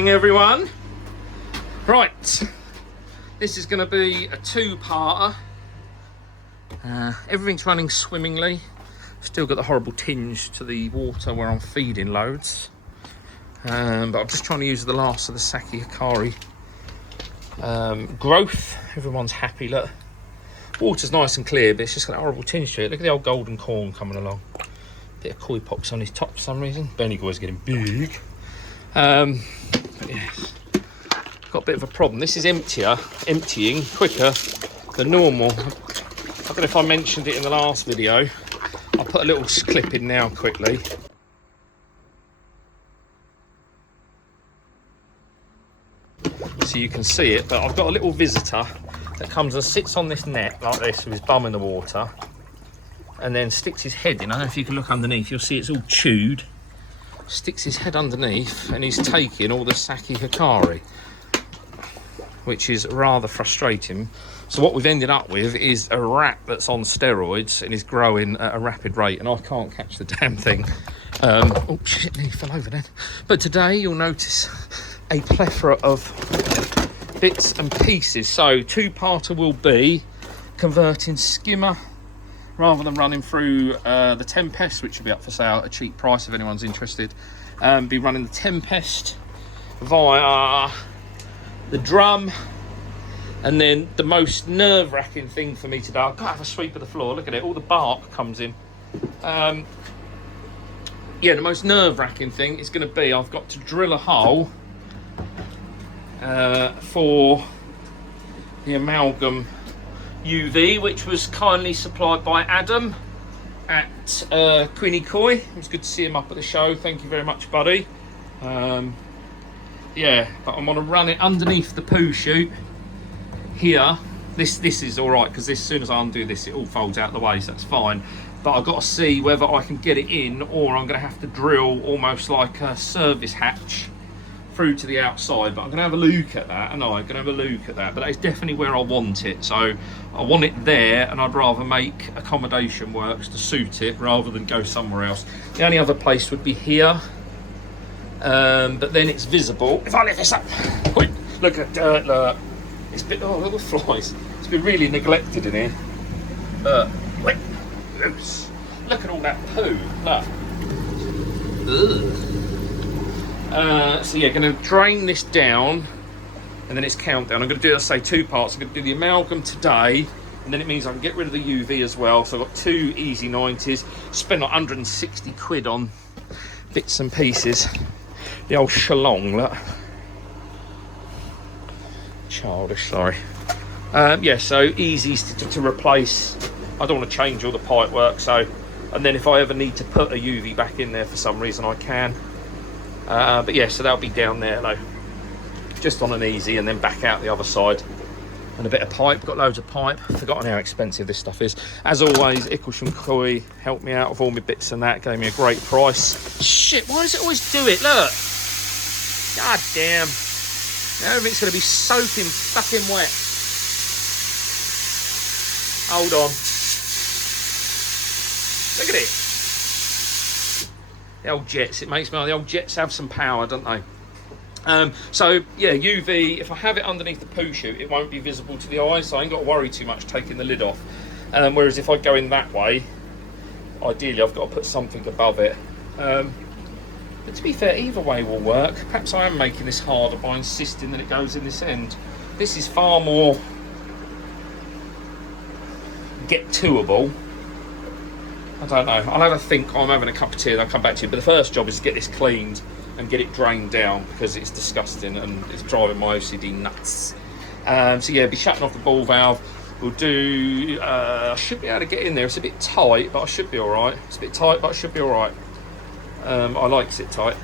morning, everyone. Right, this is going to be a two-parter. Everything's running swimmingly. Still got the horrible tinge to the water where I'm feeding loads. But I'm just trying to use the last of the Saki Hikari growth. Everyone's happy. Look, water's nice and clear, but it's just got a horrible tinge to it. Look at the old golden corn coming along. Bit of koi pox on his top for some reason. Benny Goy's getting big. But yes, got a bit of a problem. This is emptying quicker than normal. I don't know if I mentioned it in the last video. I'll put a little clip in now quickly. So you can see it, but I've got a little visitor that comes and sits on this net like this with his bum in the water and then sticks his head in. I don't know if you can look underneath, you'll see it's all chewed. Sticks his head underneath and he's taking all the Saki Hikari, which is rather frustrating. So what we've ended up with is a rat that's on steroids and is growing at a rapid rate, and I can't catch the damn thing. Oh shit, he fell over then. But today you'll notice a plethora of bits and pieces. So two-parter will be converting skimmer, rather than running through the Tempest, which will be up for sale at a cheap price if anyone's interested. Be running the Tempest via the drum. And then the most nerve-wracking thing for me today, I've got to have a sweep of the floor. Look at it, all the bark comes in. Yeah, the most nerve-wracking thing is going to be I've got to drill a hole for the Amalgam UV, which was kindly supplied by Adam at Queenie Koi. It was good to see him up at the show. Thank you very much, buddy. Yeah, but I'm going to run it underneath the poo chute here. This is all right because as soon as I undo this, it all folds out the way, so that's fine. But I've got to see whether I can get it in, or I'm going to have to drill almost like a service hatch through to the outside. But I'm going to have a look at that, and I'm going to have a look at that. But that's definitely where I want it. So I want it there, and I'd rather make accommodation works to suit it rather than go somewhere else. The only other place would be here, but then it's visible. If I lift this up, look at dirt, look. It's been, oh, little flies. It's been really neglected in here. Wait, loose. Look at all that poo. Look. So yeah, going to drain this down, and then it's countdown. I'm going to do, let's say, two parts. I'm going to do the Amalgam today, and then it means I can get rid of the UV as well. So I've got two easy 90s. Spent like 160 quid on bits and pieces. The old shalong, look. Childish, sorry. Yeah, so easy to replace. I don't want to change all the pipe work, so, and then if I ever need to put a UV back in there for some reason, I can. But yeah, so that'll be down there though, just on an easy, and then back out the other side. And a bit of pipe, got loads of pipe. Forgotten how expensive this stuff is. As always, Icklesham Koi helped me out with all my bits and that, gave me a great price. Shit, why does it always do it? Look. God damn. Now everything's going to be soaking fucking wet. Hold on. Look at it. The old jets. It makes me, the old jets have some power, don't they? So, yeah, UV, if I have it underneath the poo chute, it won't be visible to the eye, so I ain't got to worry too much taking the lid off. Whereas if I go in that way, ideally I've got to put something above it. But to be fair, either way will work. Perhaps I am making this harder by insisting that it goes in this end. This is far more get-toable. I don't know. I'll have a think. I'm having a cup of tea and I'll come back to you. But the first job is to get this cleaned and get it drained down because it's disgusting and it's driving my OCD nuts. So yeah, be shutting off the ball valve. We'll do, I should be able to get in there. It's a bit tight, but I should be all right. It's a bit tight, but I should be all right. I like it tight.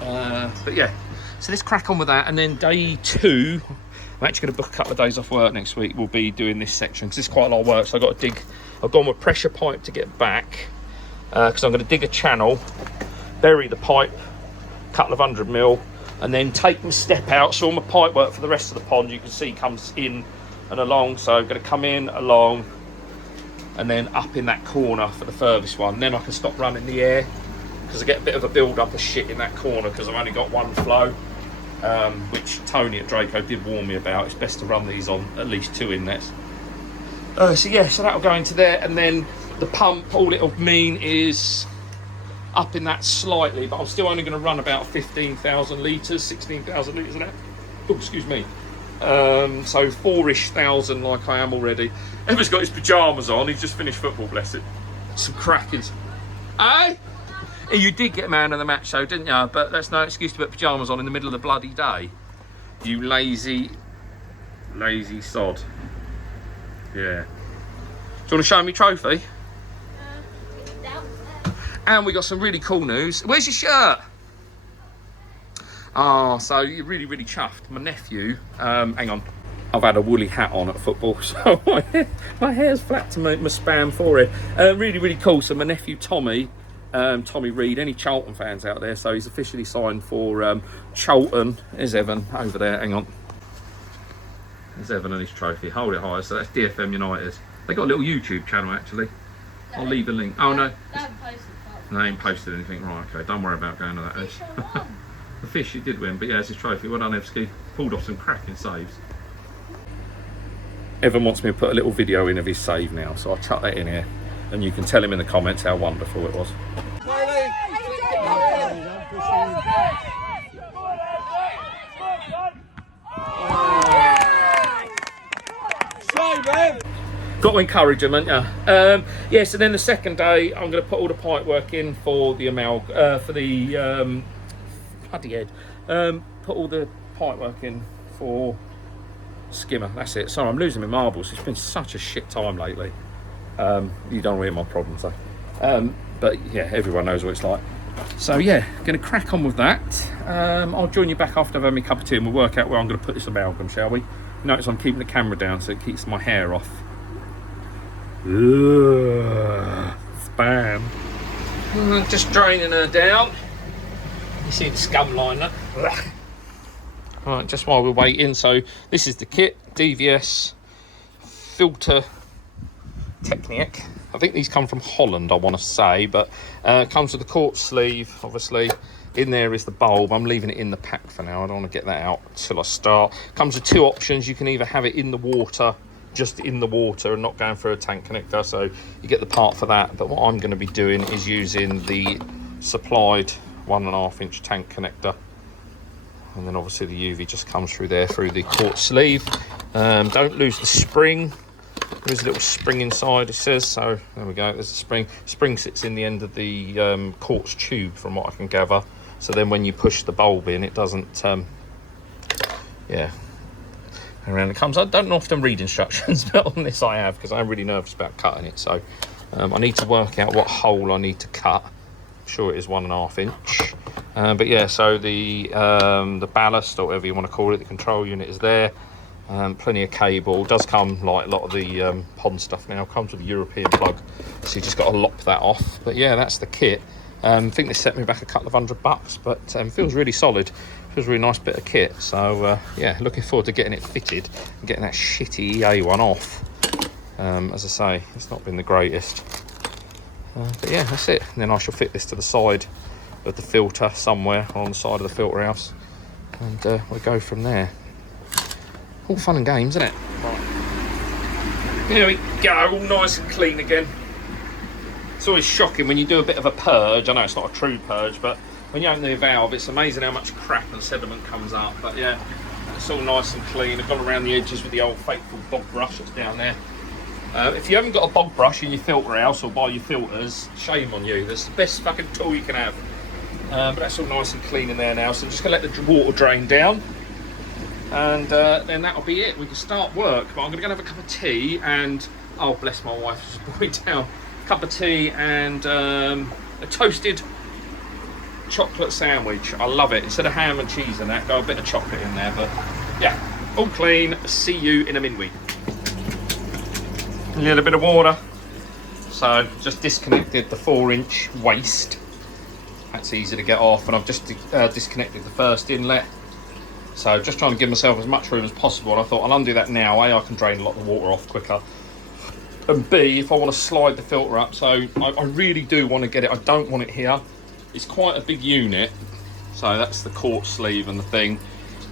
But yeah, so let's crack on with that. And then day two, I'm actually going to book a couple of days off work next week. We'll be doing this section because it's quite a lot of work. So I've got to dig, I've gone with pressure pipe to get back because I'm going to dig a channel, bury the pipe, couple of 100 mil, and then take my step out. So all my pipe work for the rest of the pond, you can see, comes in and along. So I'm going to come in, along, and then up in that corner for the furthest one. Then I can stop running the air because I get a bit of a build up of shit in that corner because I've only got one flow. which Tony at Draco did warn me about. It's best to run these on at least 2 inlets. So yeah, so that'll go into there, and then the pump, all it'll mean is up in that slightly, but I'm still only going to run about 15,000 litres, 16,000 litres of that. Oh, excuse me. So 4-ish thousand like I am already. Ever's got his pyjamas on, he's just finished football, bless it. Some crackers. Hey? You did get man of the match though, didn't you? But that's no excuse to put pyjamas on in the middle of the bloody day. You lazy sod. Yeah. Do you want to show me trophy? And we got some really cool news. Where's your shirt? Oh, so you're really chuffed. My nephew, hang on. I've had a woolly hat on at football, so my hair's flat to my spam forehead. Really cool. So my nephew Tommy Reed, any Charlton fans out there, so he's officially signed for Charlton. There's Evan over there, hang on. There's Evan and his trophy. Hold it high. So that's DFM United. They got a little YouTube channel actually. No, I'll leave a link. Oh no. They haven't posted. They ain't posted anything. Right, okay. Don't worry about going to that. The fish, he did win, but yeah, it's his trophy. Well done, Evsky. Pulled off some cracking saves. Evan wants me to put a little video in of his save now, so I'll chuck that in here, and you can tell him in the comments how wonderful it was. Got to encourage him, haven't you? Yes, and then the second day, I'm going to put all the pipe work in for the bloody head. Put all the pipe work in for skimmer. That's it. Sorry, I'm losing my marbles. It's been such a shit time lately. You don't hear my problems though. But yeah, everyone knows what it's like. So yeah, going to crack on with that. I'll join you back after I've had my cup of tea and we'll work out where I'm going to put this amalgam, shall we? Notice I'm keeping the camera down so it keeps my hair off. Ugh, spam. Just draining her down. You see the scum line there. Right, just while we're waiting, so this is the kit, DVS filter Technique. I think these come from Holland, I want to say, but comes with a quartz sleeve, obviously. In there is the bulb. I'm leaving it in the pack for now. I don't want to get that out till I start. Comes with 2 options. You can either have it in the water, just in the water and not going through a tank connector, so you get the part for that. But what I'm going to be doing is using the supplied 1.5 inch tank connector, and then obviously the UV just comes through there through the quartz sleeve. Don't lose the spring. There is a little spring inside, it says, so there we go. There's a spring sits in the end of the quartz tube from what I can gather, so then when you push the bulb in, it doesn't yeah, around it comes. I don't often read instructions, but on this I have, because I'm really nervous about cutting it. So I need to work out what hole I need to cut. I'm sure it is 1.5 inch. But yeah, so the ballast, or whatever you want to call it, the control unit is there. Plenty of cable. It does come, like a lot of the pond stuff now, comes with a European plug, so you just got to lop that off. But yeah, that's the kit. I think they set me back a couple of $100, but feels really solid. Feels a really nice bit of kit. So yeah, looking forward to getting it fitted and getting that shitty EA one off. As I say, it's not been the greatest. But yeah, that's it. And then I shall fit this to the side of the filter somewhere on the side of the filter house, and we'll go from there. All fun and games, isn't it? Right. Here we go, all nice and clean again. It's always shocking when you do a bit of a purge. I know it's not a true purge, but when you open the valve, it's amazing how much crap and sediment comes up. But yeah, it's all nice and clean. I've gone around the edges with the old faithful bog brush that's down there. If you haven't got a bog brush in your filter house or buy your filters, shame on you. That's the best fucking tool you can have. But that's all nice and clean in there now. So I'm just going to let the water drain down. And then that'll be it. We can start work. But I'm going to go and have a cup of tea and, oh bless my wife, just brought me down. A cup of tea and a toasted chocolate sandwich. I love it. Instead of ham and cheese and that, go a bit of chocolate in there. But yeah, all clean. See you in a minute. A little bit of water. So just disconnected the 4-inch waste. That's easy to get off, and I've just disconnected the first inlet. So just trying to give myself as much room as possible, and I thought I'll undo that now. A, I can drain a lot of the water off quicker, and B, if I want to slide the filter up, so I really do want to get it. I don't want it here. It's quite a big unit, so that's the quartz sleeve and the thing.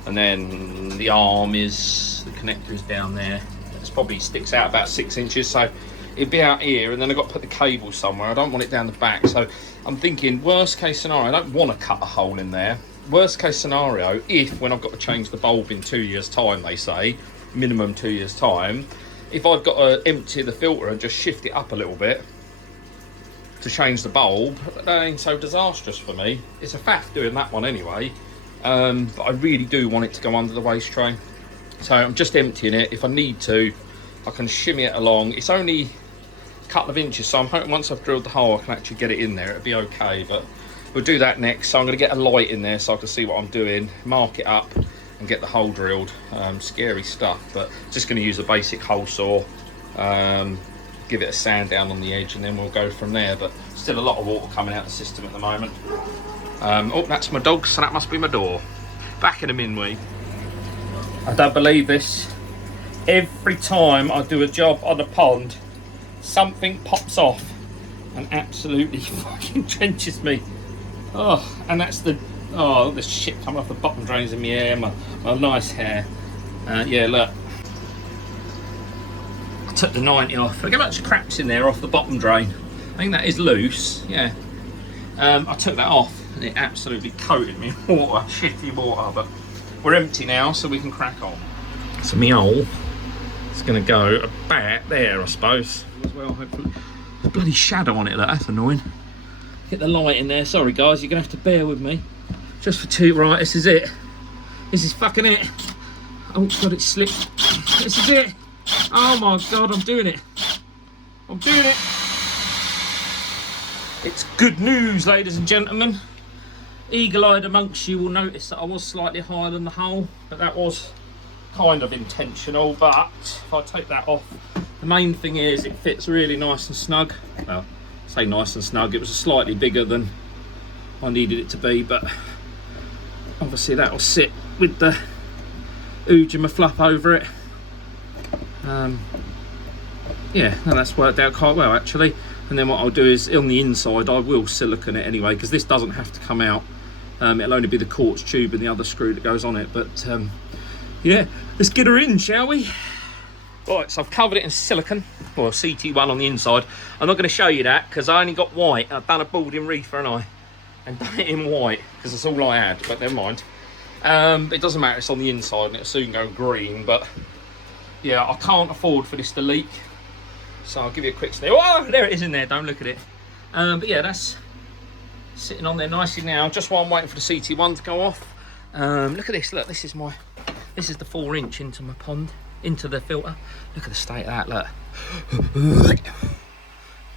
and then the arm is, the connector is down there. It's probably sticks out about 6 inches, so it'd be out here, and then I've got to put the cable somewhere. I don't want it down the back, so I'm thinking worst case scenario, I don't want to cut a hole in there. Worst case scenario, if when I've got to change the bulb in 2 years time, they say minimum 2 years time, if I've got to empty the filter and just shift it up a little bit to change the bulb, that ain't so disastrous for me. It's a faff doing that one anyway, but I really do want it to go under the waste tray, so I'm just emptying it. If I need to, I can shimmy it along. It's only a couple of inches, so I'm hoping once I've drilled the hole I can actually get it in there. It'll be okay, but we'll do that next. So I'm going to get a light in there so I can see what I'm doing, mark it up and get the hole drilled. Scary stuff, but just going to use a basic hole saw, give it a sand down on the edge, and then we'll go from there. But still a lot of water coming out of the system at the moment. Oh, that's my dog, so that must be my door. Back in a minute. I don't believe this. Every time I do a job on a pond, something pops off and absolutely fucking trenches me. Oh, and that's the, oh, the shit coming off the bottom drains in my hair, my nice hair. Yeah, look. I took the 90 off. Look how much crap's in there off the bottom drain. I think that is loose, yeah. I took that off and it absolutely coated me in water, shitty water, but we're empty now, so we can crack on. So my hole is going to go about there, I suppose, as well, hopefully. There's a bloody shadow on it, look, that's annoying. Get the light in there. Sorry guys, you're going to have to bear with me. Just for two, right, this is it. This is fucking it. Oh god, it's slipped. This is it. Oh my god, I'm doing it. I'm doing it. It's good news, ladies and gentlemen. Eagle-eyed amongst you will notice that I was slightly higher than the hole, but that was kind of intentional. But if I take that off, the main thing is it fits really nice and snug. Well, I say nice and snug, it was slightly bigger than I needed it to be, but obviously that will sit with the Ujima fluff over it. Yeah, no, that's worked out quite well actually. And then what I'll do is on the inside I will silicone it anyway, because this doesn't have to come out. It'll only be the quartz tube and the other screw that goes on it. But yeah, let's get her in, shall we? Right, so I've covered it in silicone, or CT1 on the inside. I'm not going to show you that because I only got white. I've done a balding reefer and done it in white because that's all I had, but never mind. It doesn't matter, it's on the inside and it'll soon go green. But yeah, I can't afford for this to leak, so I'll give you a quick sniff. Oh, there it is in there, don't look at it. But yeah, that's sitting on there nicely now, just while I'm waiting for the CT1 to go off. Look at this, look, this is the 4-inch into my pond, into the filter. Look at the state of that, look.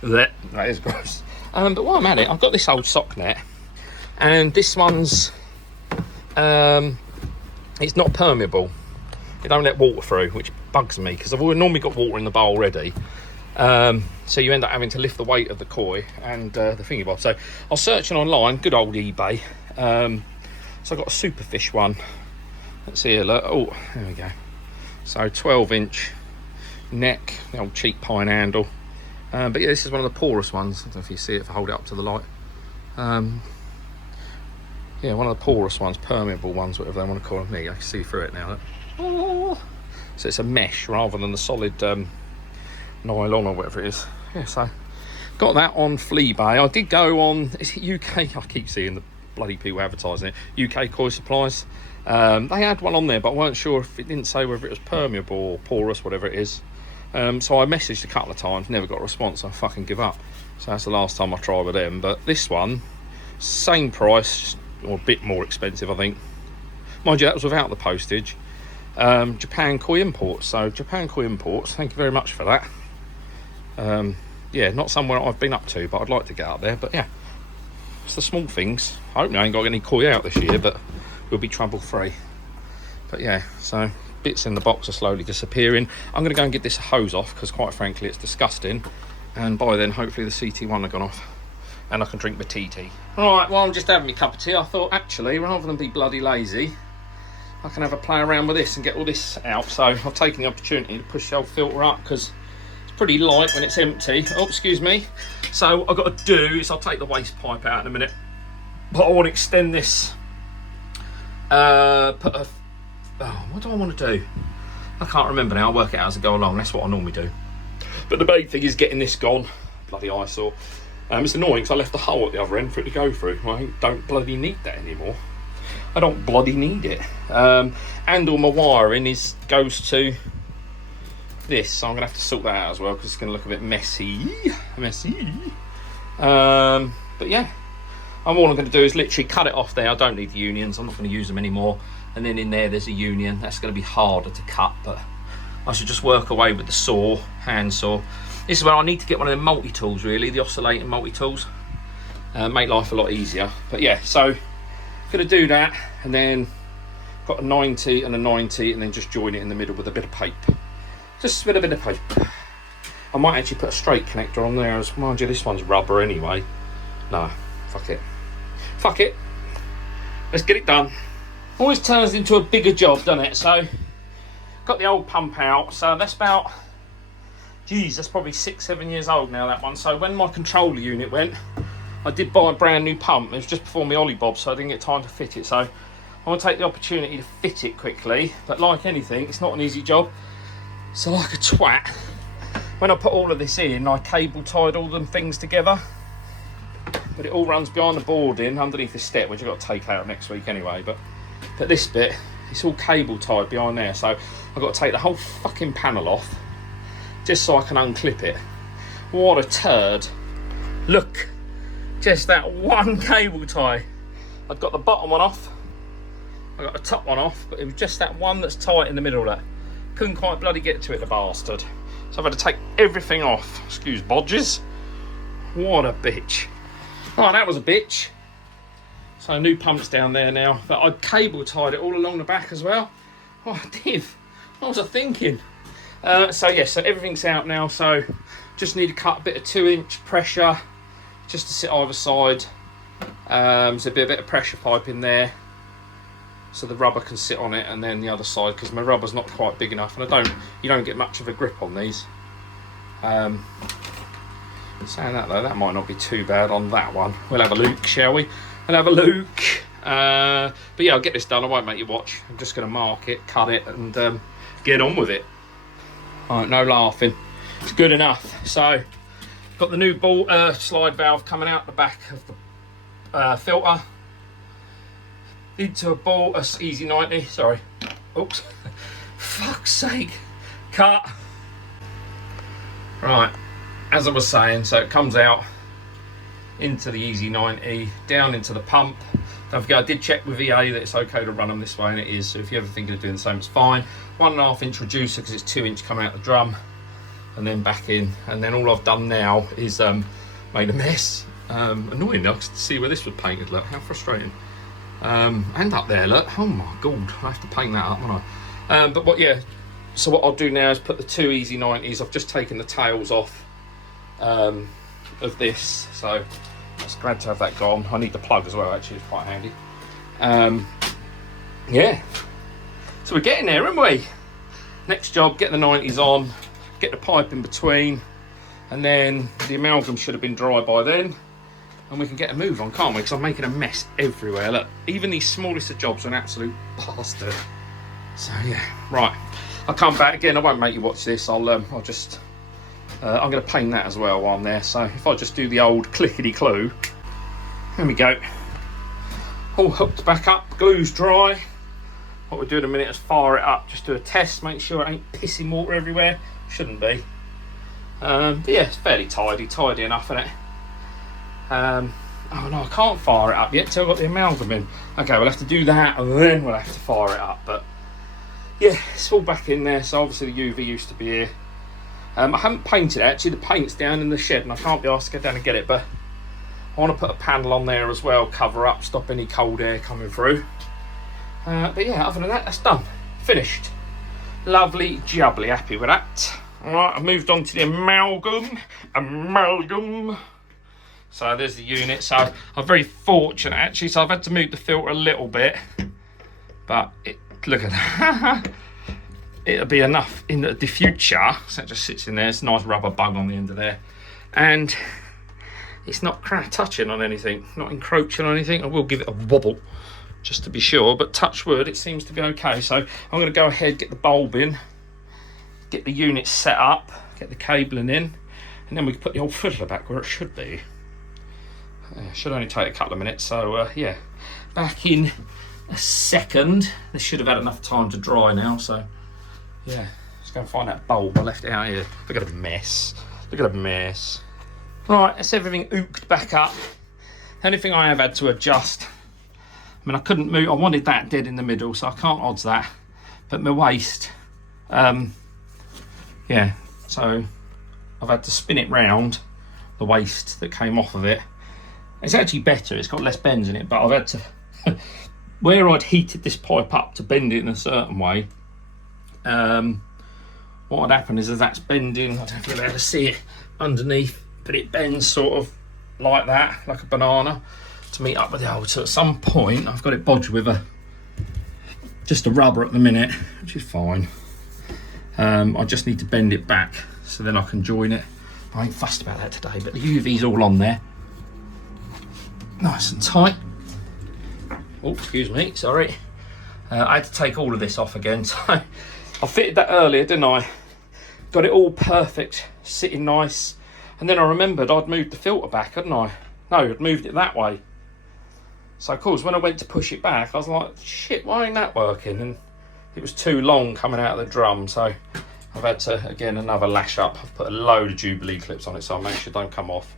That is gross. But while I'm at it, I've got this old sock net, and this one's it's not permeable. It don't let water through, which bugs me because I've normally got water in the bowl already. So you end up having to lift the weight of the koi and the thingy bob. So I was searching online, good old eBay. So I got a Superfish one. Let's see here, look. Oh, there we go. So 12-inch neck, the old cheap pine handle. But yeah, this is one of the porous ones. I don't know if you see it if I hold it up to the light. Yeah, one of the porous ones, permeable ones, whatever they want to call them. There you go, I can see through it now. Look. Oh. So it's a mesh rather than the solid nylon or whatever it is. Yeah, so got that on Fleabay. I did go on, is it UK? I keep seeing the bloody people advertising it. UK Koi Supplies. They had one on there, but I weren't sure if it didn't say whether it was permeable or porous, whatever it is. So I messaged a couple of times, never got a response. I fucking give up. So that's the last time I tried with them. But this one, same price or a bit more expensive, I think. Mind you, that was without the postage. Japan Koi Imports. So Japan Koi Imports, thank you very much for that. Yeah, not somewhere I've been up to, but I'd like to get up there. But yeah, it's the small things. I hope I ain't got any koi out this year, but we'll be trouble free. But yeah, so bits in the box are slowly disappearing. I'm going to go and get this hose off because quite frankly it's disgusting, and by then hopefully the CT1 have gone off and I can drink my TT. Right, well, I'm just having my cup of tea. I thought actually rather than be bloody lazy, I can have a play around with this and get all this out. So I've taken the opportunity to push the old filter up because it's pretty light when it's empty. Oh, excuse me. So I've got to do is I'll take the waste pipe out in a minute, but I want to extend this, put a what do I want to do? I can't remember now. I'll work it out as I go along. That's what I normally do. But the main thing is getting this gone. Bloody eyesore. It's annoying because I left the hole at the other end for it to go through. I don't bloody need that anymore. I don't bloody need it. And all my wiring goes to this, so I'm gonna have to sort that out as well because it's gonna look a bit messy. But yeah, all I'm gonna do is literally cut it off there. I don't need the unions. I'm not gonna use them anymore. And then in there's a union. That's gonna be harder to cut, but I should just work away with the saw, hand saw. This is where I need to get one of them multi-tools, really, the oscillating multi-tools. Make life a lot easier. But yeah, so gonna do that, and then got a 90 and a 90, and then just join it in the middle with a bit of pipe. Just with a bit of pipe. I might actually put a straight connector on there, as mind you, this one's rubber anyway. Nah, fuck it. Fuck it. Let's get it done. Always turns into a bigger job, doesn't it? So, got the old pump out. So that's about, geez, that's probably 6-7 years old now, that one. So when my controller unit went, I did buy a brand new pump. It was just before my ollie bob, so I didn't get time to fit it. So I want to take the opportunity to fit it quickly. But like anything, it's not an easy job. So like a twat, when I put all of this in, I cable tied all them things together. But it all runs behind the boarding underneath the step, which I've got to take out next week anyway. But this bit, it's all cable tied behind there. So I've got to take the whole fucking panel off just so I can unclip it. What a turd. Look, just that one cable tie. I've got the bottom one off. I got the top one off, but it was just that one that's tight in the middle there. Couldn't quite bloody get to it, the bastard. So I've had to take everything off. Excuse bodges. What a bitch. Oh, that was a bitch. So new pumps down there now. But I cable tied it all along the back as well. Oh, div. What was I thinking? So yeah, so everything's out now. So just need to cut a bit of 2-inch pressure just to sit either side. So a bit of pressure pipe in there, so the rubber can sit on it, and then the other side, because my rubber's not quite big enough, and you don't get much of a grip on these. Saying that though, that might not be too bad on that one. We'll have a look, shall we? We'll have a look. But yeah, I'll get this done. I won't make you watch. I'm just going to mark it, cut it, and get on with it. All right, no laughing. It's good enough. So, got the new ball slide valve coming out the back of the filter. Into a ball, a easy 90. Sorry. Oops. Fuck's sake. Cut. Right. As I was saying, so it comes out into the easy 90, down into the pump. Don't forget, I did check with VA that it's okay to run them this way, and it is. So if you're ever thinking of doing the same, it's fine. 1.5 inch reducer because it's 2 inch coming out the drum, and then back in. And then all I've done now is made a mess. Annoying, I could see where this was painted. Look, how frustrating. And up there, look. Oh my god, I have to paint that up, won't I? But what, yeah. So what I'll do now is put the 2 easy 90s. I've just taken the tails off of this, so it's glad to have that gone. I need the plug as well, actually, it's quite handy. Yeah, so we're getting there, aren't we? Next job, get the 90s on, get the pipe in between, and then the amalgam should have been dry by then, and we can get a move on, can't we? Because I'm making a mess everywhere. Look, even these smallest of jobs are an absolute bastard. So yeah, right, I'll come back again. I won't make you watch this. I'll just I'm going to paint that as well while I'm there. So if I just do the old clickety-clue. There we go. All hooked back up, glue's dry. What we'll do in a minute is fire it up, just do a test, make sure it ain't pissing water everywhere. Shouldn't be. But yeah, it's fairly tidy enough, isn't it? Oh no, I can't fire it up yet till I've got the amalgam in. Okay, we'll have to do that and then we'll have to fire it up. But yeah, it's all back in there. So obviously the UV used to be here. I haven't painted it, actually. The paint's down in the shed and I can't be asked to go down and get it, but I want to put a panel on there as well, cover up, stop any cold air coming through. But yeah, other than that, that's done. Finished. Lovely jubbly, happy with that. Alright, I've moved on to the amalgam. So there's the unit. So I'm very fortunate actually, so I've had to move the filter a little bit, but look at that. It'll be enough in the future. So it just sits in there. It's a nice rubber bug on the end of there. And it's not touching on anything, not encroaching on anything. I will give it a wobble just to be sure, but touch wood, it seems to be okay. So I'm going to go ahead, get the bulb in, get the unit set up, get the cabling in, and then we can put the old fiddler back where it should be. Should only take a couple of minutes, so yeah, back in a second. This should have had enough time to dry now, so yeah, let's go and find that bulb. I left it out here. Look at a mess. Look at a mess. Right, that's everything ooked back up. The only thing I have had to adjust, I mean, I couldn't move, I wanted that dead in the middle, so I can't odds that, but my waist, yeah, so I've had to spin it round, the waist that came off of it. It's actually better, it's got less bends in it, but I've had to, where I'd heated this pipe up to bend it in a certain way, what had happened is, as that's bending, I don't know if you'll be able to see it underneath, but it bends sort of like that, like a banana, to meet up with the old. So at some point, I've got it bodged with just a rubber at the minute, which is fine. I just need to bend it back so then I can join it. I ain't fussed about that today, but the UV's all on there. Nice and tight. Oh, excuse me, sorry. I had to take all of this off again, so I fitted that earlier, didn't I? Got it all perfect, sitting nice. And then I remembered I'd moved the filter back, hadn't I? No, I'd moved it that way. So of course, when I went to push it back, I was like, shit, why ain't that working? And it was too long coming out of the drum, so I've had to, again, another lash up. I've put a load of Jubilee clips on it, so I'll make sure it don't come off.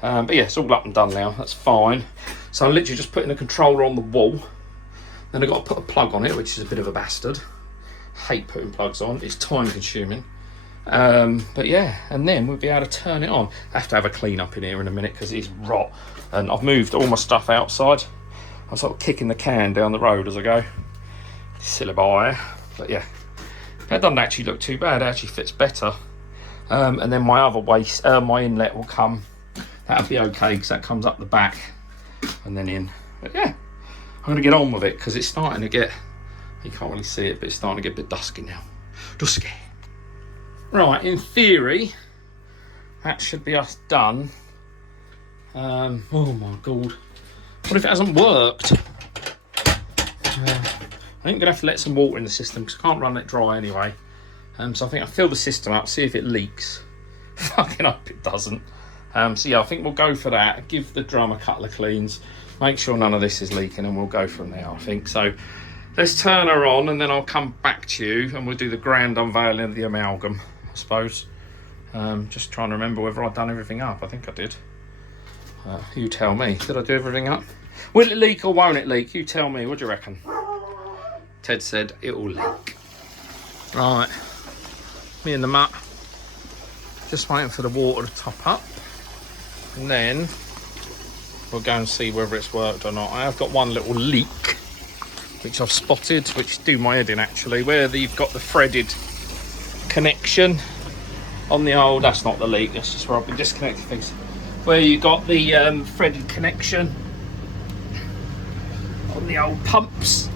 But yeah, it's all up and done now, that's fine. So I'm literally just putting the controller on the wall. Then I've got to put a plug on it, which is a bit of a bastard. Hate putting plugs on, it's time consuming. But yeah, and then we'll be able to turn it on. I have to have a clean up in here in a minute because it's rot. And I've moved all my stuff outside. I'm sort of kicking the can down the road as I go. Silly boy. But yeah, that doesn't actually look too bad, it actually fits better. And then my other waste, my inlet will come. That'll be okay because that comes up the back and then in. But yeah, I'm going to get on with it because it's starting to get, you can't really see it, but it's starting to get a bit dusky now. Dusky. Right, in theory, that should be us done. Oh my god. What if it hasn't worked? I think I'm going to have to let some water in the system because I can't run it dry anyway. So I think I'll fill the system up, see if it leaks. Fucking hope it doesn't. So yeah, I think we'll go for that. Give the drum a couple of cleans. Make sure none of this is leaking and we'll go from there, I think. So let's turn her on and then I'll come back to you and we'll do the grand unveiling of the amalgam, I suppose. Just trying to remember whether I'd done everything up. I think I did. You tell me. Did I do everything up? Will it leak or won't it leak? You tell me. What do you reckon? Ted said it will leak. Right. Me and the mutt. Just waiting for the water to top up. And then we'll go and see whether it's worked or not. I have got one little leak, which I've spotted, which do my head in actually, where you've got the threaded connection on the old, that's not the leak, that's just where I've been disconnecting things. Where you got the threaded connection on the old pumps.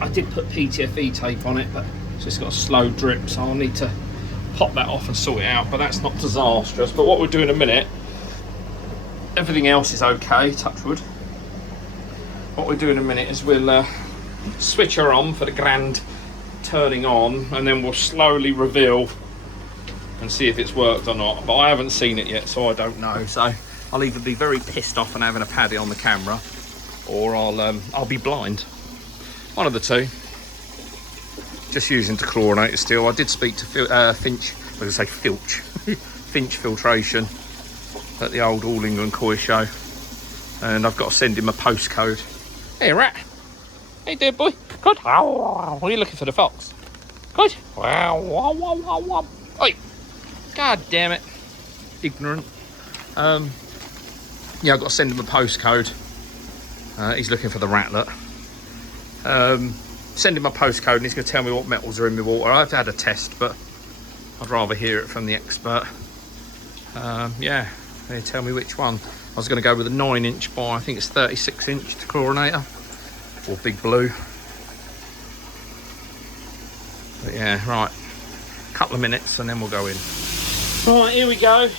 I did put PTFE tape on it, but it's just got a slow drip, so I'll need to pop that off and sort it out, but that's not disastrous. But what we'll do in a minute, everything else is okay, touch wood. What we'll do in a minute is we'll switch her on for the grand turning on, and then we'll slowly reveal and see if it's worked or not. But I haven't seen it yet, so I don't know. So I'll either be very pissed off and having a paddy on the camera, or I'll be blind. One of the two. Just using dechlorinated still. I did speak to Finch, I was going to say Filch, Finch Filtration at the old All England Koi show, and I've got to send him a postcode. Hey rat, hey dear boy, good. What are you looking for, the fox? Good. Oi, god damn it, ignorant. Yeah, I've got to send him a postcode. He's looking for the ratlet. Send him a postcode and he's going to tell me what metals are in my water. I've had a test, but I'd rather hear it from the expert. Yeah, they tell me which one. I was going to go with a 9-inch by, I think it's 36-inch dechlorinator, or Big Blue. But yeah, right, a couple of minutes and then we'll go in. Right, here we go.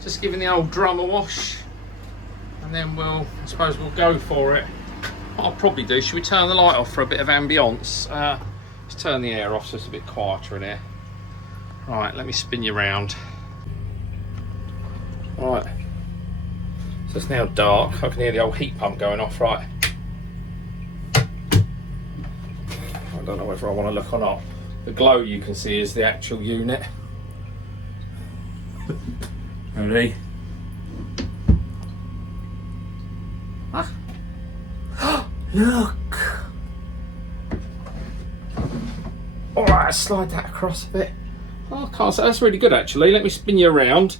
Just giving the old drum a wash, and then I suppose we'll go for it. What I'll probably do, should we turn the light off for a bit of ambience? Let's turn the air off so it's a bit quieter in here. Right, let me spin you round. Right, so it's now dark. I can hear the old heat pump going off. Right, I don't know whether I want to look or not. The glow you can see is the actual unit. Ready? Look! Alright, slide that across a bit. Oh, I can't say that's really good actually. Let me spin you around.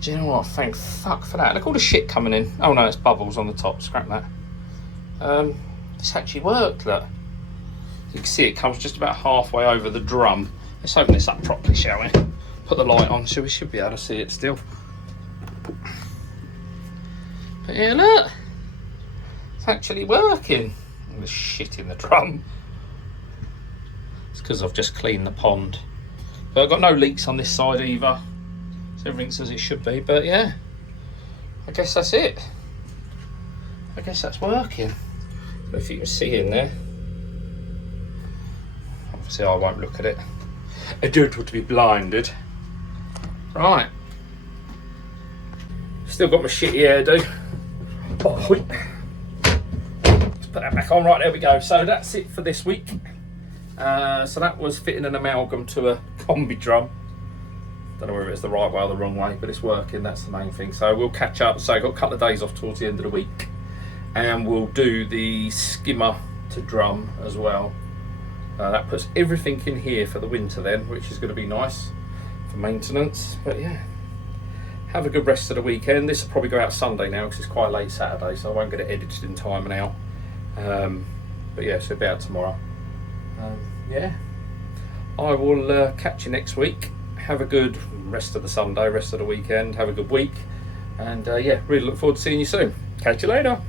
Do you know what? Thank fuck for that. Look, all the shit coming in. Oh no, it's bubbles on the top. Scrap that. This actually worked, look. You can see it comes just about halfway over the drum. Let's open this up properly, shall we? Put the light on so we should be able to see it still. But yeah, look. It's actually working. There's shit in the drum. It's because I've just cleaned the pond. But I've got no leaks on this side either. So everything's as it should be. But yeah, I guess that's it. I guess that's working. If you can see in there. Obviously I won't look at it. I don't want to be blinded. Right. Still got my shitty hairdo. Oh, wait. Let's put that back on. Right, there we go. So that's it for this week. So that was fitting an amalgam to a combi drum. Don't know whether it's the right way or the wrong way, but it's working. That's the main thing. So we'll catch up. So I've got a couple of days off towards the end of the week, and we'll do the skimmer to drum as well. That puts everything in here for the winter then, which is going to be nice for maintenance. But yeah, have a good rest of the weekend. This will probably go out Sunday now because it's quite late Saturday, so I won't get it edited in time now. But yeah, so it'll be out tomorrow. Yeah, I will catch you next week. Have a good rest of the Sunday, rest of the weekend. Have a good week, and yeah, really look forward to seeing you soon. Catch you later.